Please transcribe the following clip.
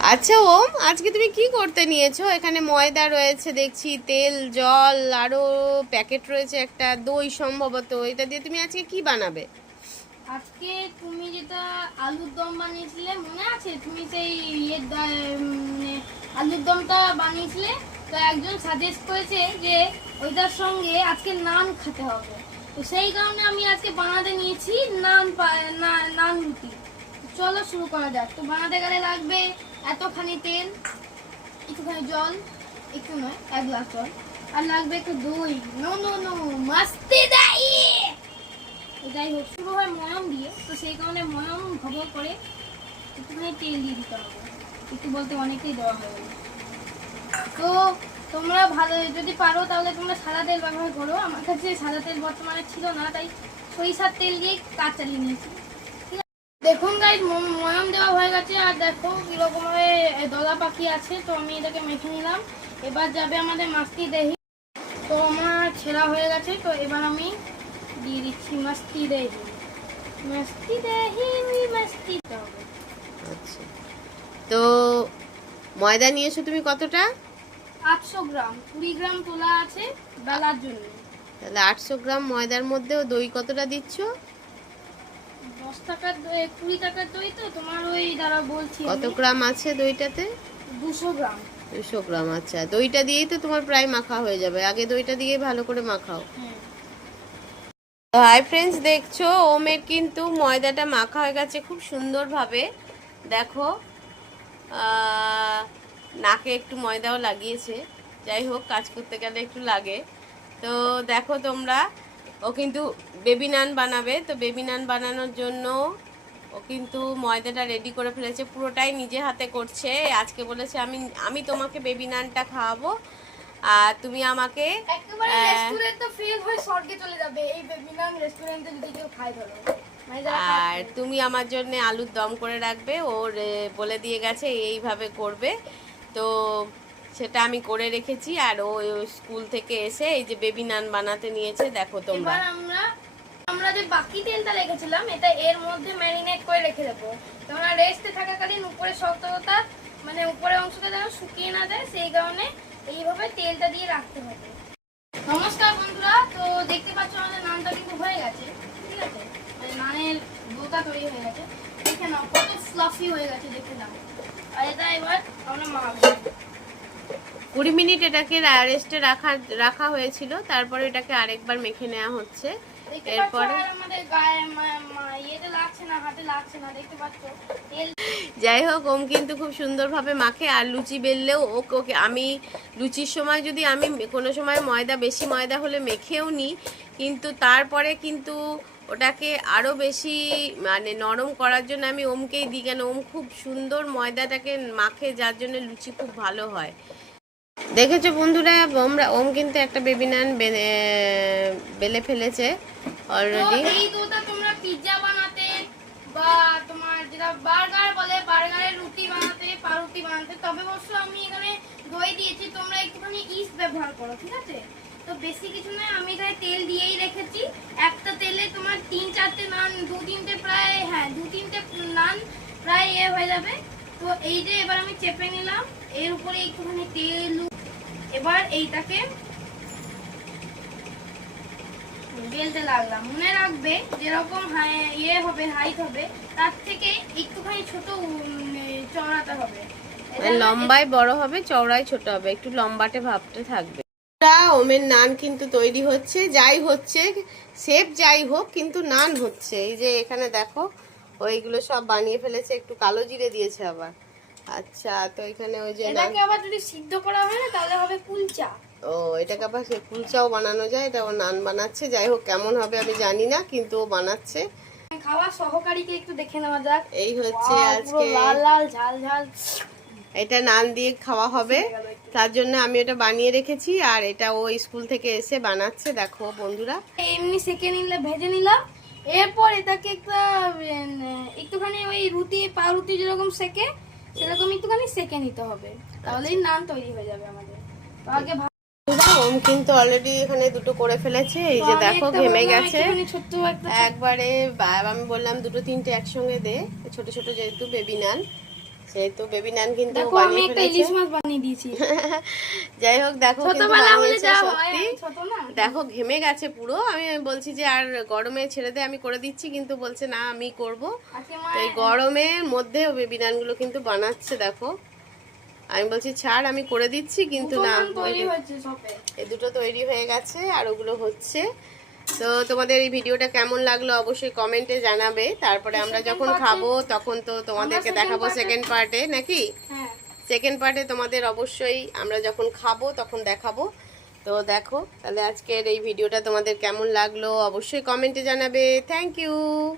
আচ্ছা ওম, আজকে তুমি কি করতে নিয়েছো? এখানে ময়দা রয়েছে দেখছি, তেল, জল, আরো প্যাকেট রয়েছে একটা, দই সম্ভবত। এটা দিয়ে তুমি আজকে কি বানাবে? আজকে তুমি যেটা আলুর দম বানিয়েছিলে মনে আছে? তুমি সেই আলুর দমটা বানিয়েছিলে। তো একজন সাজেস্ট করেছে যে ওইটার সঙ্গে আজকে নান খেতে হবে। তো সেই কারণে আমি আজকে বানাতে নিয়েছি নান রুটি। চলো শুরু করা যাক। তো বানাতে গেলে লাগবে এতখানি তেল, একটুখানি জল, একটু নয় 1 গ্লাস জল, আর লাগবে একটু দই। নো নো নো, মাস্তি দাই। যাই হোক, শুরু হয় ময়াম দিয়ে। তো সেই কারণে ময়াম ভবর করে একটুখানি তেল দিয়ে দিতে হবে। একটু বলতে অনেকটাই দেওয়া হবে। তো তোমরা ভালো যদি পারো তাহলে তোমরা সাদা তেল ব্যবহার করো। আমার কাছে সাদা তেল বর্তমানে ছিল না, তাই সরিষার তেল দিয়ে কাজ চালিয়ে নিয়েছি। দেখুন গাইস, ময়াম দেওয়া হয়ে গেছে। আর দেখো কিরকম ভাবে দলা পাখি আছে। তো আমি এটাকে মেখে নিলাম। এবার যাবে আমাদের মাস্তি দহি। তো আমার ছেঁড়া হয়ে গেছে। তো এবার আমি দিয়ে দিচ্ছি মাস্তি দহি। মাস্তি দহি, মাস্তি হবে। আচ্ছা, তো ময়দা নিয়েছো তুমি কতটা? 800 গ্রাম, 20 গ্রাম তোলা আছে বেলার জন্য। তাহলে 800 গ্রাম ময়দার মধ্যেও দই কতটা দিচ্ছ? 10 টাকার 20 টাকার দই। তো তোমার ওই দ্বারা বলছি কত আমি গ্রাম আছে দইটাতে? 200 গ্রাম। 200 গ্রাম। আচ্ছা, দইটা দিয়েই তো তোমার প্রায় মাখা হয়ে যাবে। আগে দইটা দিয়ে ভালো করে মাখাও। হ্যাঁ, তো হাই ফ্রেন্ডস, দেখছো ওমের কিন্তু ময়দাটা মাখা হয়ে গেছে খুব সুন্দরভাবে। দেখো, নাকে একটু ময়দাও লাগিয়েছে। যাই হোক, কাজ করতে গেলে একটু লাগে। তো দেখো তোমরা, ও কিন্তু বেবি নান বানাবে। তো বেবি নান বানানোর জন্য ও কিন্তু ময়দাটা রেডি করে ফেলেছে, পুরোটাই নিজে হাতে করছে। আজকে বলেছে আমি আমি তোমাকে বেবি নানটা খাওয়াবো, আর তুমি আমাকে একেবারে রেস্টুরেন্ট তো ফেল হয়ে স্বর্গে চলে যাবে এই বেবি নান রেস্টুরেন্টে যদি কেউ খায় ধরো। মানে যারা কাজ আর করে। তুমি আমার জন্য আলুর দম করে রাখবে। ওর বলে দিয়ে গেছে এইভাবে করবে। তো সেটা আমি করে রেখেছি। আর ও স্কুল থেকে এসে এই যে বেবি নান বানাতে নিয়েছে, দেখো তোমরা। এবার আমরা আমরা যে বাকি তেলটা রেখেছিলাম এটা এর মধ্যে ম্যারিনেট করে রেখে দেবো। তোমরা রেস্টে থাকাকালীন উপরে শক্ততা, মানে উপরের অংশটা যেন শুকিয়ে না যায়, সেই কারণে এইভাবে তেলটা দিয়ে রাখতে হবে। নমস্কার বন্ধুরা, তো দেখতে পাচ্ছ আমাদের নানটা কিন্তু হয়ে গেছে। ঠিক আছে, মানে নানের ডোটা তৈরি হয়ে গেছে। দেখে নাও কত ফ্লাফি হয়ে গেছে, দেখে নাও। আর এটা এবার আমরা মাখবো। 20 মিনিট এটাকে রেস্টে রাখা হয়েছিল, তারপরে এটাকে আরেকবার মেখে নেওয়া হচ্ছে। দেখতে পাচ্ছ এরপরে আর আমাদের গায়ে ইয়েতে লাগছে না, হাতে লাগছে না, দেখতে পাচ্ছ তেল। যাই হোক, ওম কিন্তু খুব সুন্দরভাবে মাখে। আর লুচি বেললেও ওকে আমি লুচির সময় যদি আমি কোনো সময় ময়দা, বেশি ময়দা হলে মেখেও নিই, কিন্তু তারপরে কিন্তু ওটাকে আরও বেশি মানে নরম করার জন্য আমি ওমকেই দিই। কেন, ওম খুব সুন্দর ময়দাটাকে মাখে, যার জন্য লুচি খুব ভালো হয়। দেখেছো বন্ধুরা, ওম কিন্তু একটা বেবি নান বেলে ফেলেছে তো অলরেডি। এই দুধটা তোমরা পিৎজা বানাতে বা তোমার যেটা বার্গার বলে বার্গারের রুটি বানাতে, পাউরুটি বানাতে, তবে অবশ্য আমি এখানে দই দিয়েছি। তোমরা একটুখানি ইস্ট ব্যবহার করো, ঠিক আছে? তো বেশি কিছু নয়, আমি এখানে তেল দিয়েই রেখেছি। একটা তেলে তোমার 3-4টে নান, 2-3টে প্রায়, হ্যাঁ 2-3টে নান প্রায় হয়ে যাবে। তো এই যে এবার আমি চেপে নিলাম, এর উপরে একটুখানি তেল। এবার এইটাকে বেলতে লাগলাম। মনে রাখবে যেরকম হবে, হাইট হবে, তার থেকে একটুখানি ছোট চওড়াতে হবে। লম্বায় বড় হবে, চওড়ায় ছোট হবে, একটু লম্বাটে ভাবতে থাকবে। ওমের নান কিন্তু তৈরি হচ্ছে। যাই হচ্ছে, শেপ যাই হোক, কিন্তু নান হচ্ছে। এই যে এখানে দেখো, ওইগুলো সব বানিয়ে ফেলেছে, একটু কালো জিরে দিয়েছে আবার। আচ্ছা, তো এখানে ওই যে এটাকে আবার যদি সিদ্ধ করা হয় না তাহলে হবে কুলচা। ও, এটাকে আবার সে কুলচাও বানানো যায়। এটা ও নান বানাচ্ছে। যাই হোক, কেমন হবে আমি জানি না, কিন্তু ও বানাচ্ছে। খাওয়া সহকারীকে একটু দেখে নেওয়া যাক। এই হচ্ছে পুরো আজকে, লাল লাল ঝাল ঝাল। এটা নান দিয়ে খাওয়া হবে, তার জন্য আমি এটা বানিয়ে রেখেছি। আর এটা ও স্কুল থেকে এসে বানাচ্ছে, দেখো বন্ধুরা। এমনি সেকে নিলে, ভেজে নিলাম। এরপর এটাকে একটুখানি ওই রুটি, পাউরুটি যেরকম সেকে সেরকম একটুখানি সেকে নিতে হবে, তাহলেই নান তৈরি হয়ে যাবে আমাদের। তো আগে ওম কিন্তু অলরেডি এখানে দুটো করে ফেলেছে। এই যে দেখো, ঘেমে গেছে ছোট্ট একটা। একবারে। আমি বললাম দুটো তিনটে একসঙ্গে দে, ছোট ছোট যেহেতু বেবি নান। সেহেতু বেবি নান কিন্তু দেখো আমি বানিয়ে একটা ফেলেছে। ইলিশ মাছ বানিয়ে দিয়েছি। যাই হোক দেখো কিন্তু ছোটবেলা হলে বানিয়েছে যা হয়, সত্যি। আমি ছোট না। দেখো ঘেমে গেছে পুরো। আমি বলছি যে আর গরমে ছেড়ে দে, আমি করে দিচ্ছি, কিন্তু বলছে না আমি করব। আজকে তো মা এই গরমের মধ্যে বেবি নানগুলো কিন্তু বানাচ্ছে দেখো। আমি বলছি ছাড় আমি করে দিচ্ছি, কিন্তু দুটো না, নান তৈরি হয়েছে সবে। এই দুটো তৈরি হয়ে গেছে আর ওগুলো হচ্ছে। তো তোমাদের এই ভিডিওটা কেমন লাগলো অবশ্যই কমেন্টে জানাবে। তারপরে আমরা Second যখন part-এ- খাবো তখন তো তোমাদেরকে second দেখাবো part-এ- সেকেন্ড পার্টে, নাকি? হ্যাঁ। সেকেন্ড পার্টে তোমাদের অবশ্যই আমরা যখন খাবো তখন দেখাবো। তো দেখো তাহলে আজকের এই ভিডিওটা তোমাদের কেমন লাগলো অবশ্যই কমেন্টে জানাবে। Thank you.